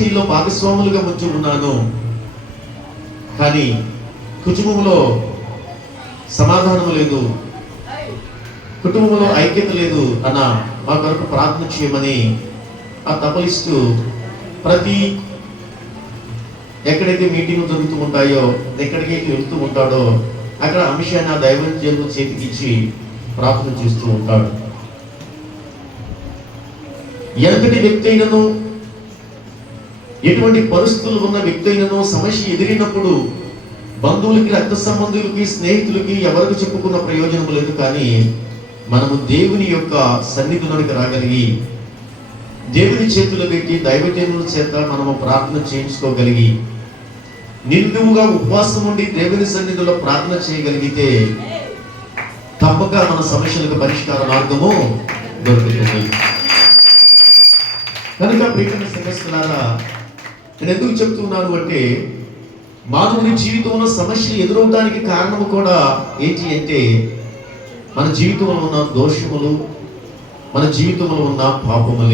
పరిచర్యలో భాగస్వాములుగా వచ్చి ఉన్నాను, కానీ కుటుంబంలో సమాధానం లేదు, కుటుంబంలో ఐక్యత లేదు అన్న మా కొరకు ప్రార్థన చేయమని ఆ తపలిస్తూ ప్రతి ఎక్కడైతే మీటింగ్ జరుగుతూ ఉంటాయో, ఎక్కడికైతే వెళ్తూ ఉంటాడో అక్కడ అంశాన్ని ఆ దైవజనుల చేతికి ఇచ్చి ప్రార్థన చేస్తూ ఉంటాడు. ఎంతటి వ్యక్తి అయినను, ఎటువంటి పరిస్థితులు ఉన్న వ్యక్తి అయినను సమస్య ఎదిరినప్పుడు బంధువులకి, రక్త సంబంధులకి, స్నేహితులకి ఎవరికి చెప్పుకున్న ప్రయోజనం లేదు. కానీ మనము దేవుని యొక్క సన్నిధిలోనికి రాగలిగి, దేవుని చేతులు పెట్టి దైవజనుల చేత మనము ప్రార్థన చేయించుకోగలిగి, నిండుగా ఉపవాసం ఉండి దేవుని సన్నిధిలో ప్రార్థన చేయగలిగితే తప్పక మన సమస్యలకు పరిష్కార మార్గము దొరుకుతుంది. కనుక ప్రియమైన సంఘస్థులారా, నేను ఎందుకు చెప్తున్నాను అంటే, మానవుని జీవితంలో సమస్యలు ఎదురవడానికి కారణం కూడా ఏంటి అంటే, మన జీవితంలో ఉన్న దోషములు, మన జీవితంలో ఉన్న పాపములే.